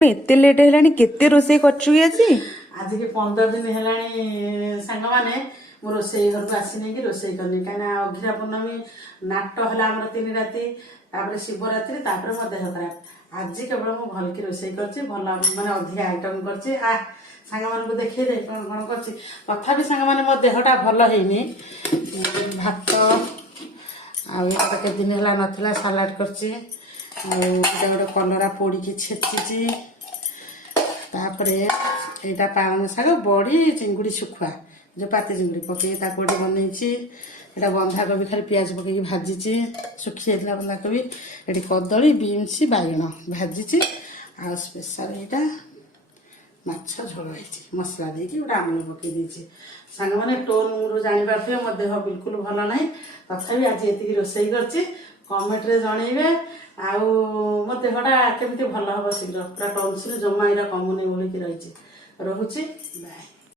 एते लेट हेलानी केते रोसे करछु आजी आज के 15 दिन हेलानी सांग माने मो रोसई घर को आसीनी कि रोसई करनी कहीं अघिरा पूर्णमी नाट है आम 3 राति तापर शिवरात्रि तापर मो देह खराब आज केवल मु भल की रोसई करछि भल माने अधिक आइटम करछि आ सांग मान को देखिए दे कौन कौन करछि तथापि सांग माने मो देहटा भल हेनी भात आ केते दिन हला नथिला सलाड करछि गोटे कलरा पोड़ी छेची तापरे एटा पालंग शाग बड़ी चिंगुड़ी सुखुआ जो पाती चिंगुड़ी पकई ताकड़ी बनई एटा बंधाकोबी खाली पियाज पकई भाजी सुखी जाता बंधाकोबी ये कदली बीन्स बैगण भाजी आ स्पेशल यहाँ माछ झोल है मसला देकी गोटे आमूल पकई सांग मैंने टोन मुझे जापारे मो देह बिल्कुल भल ना तथापि आज ये रोसई कर कमेंट जनइबे आउ मो देहटा केमती भल हम शीघ्र पूरा टनसिल जमा यहाँ कमुनी बोलिकी रही रोचे बाय।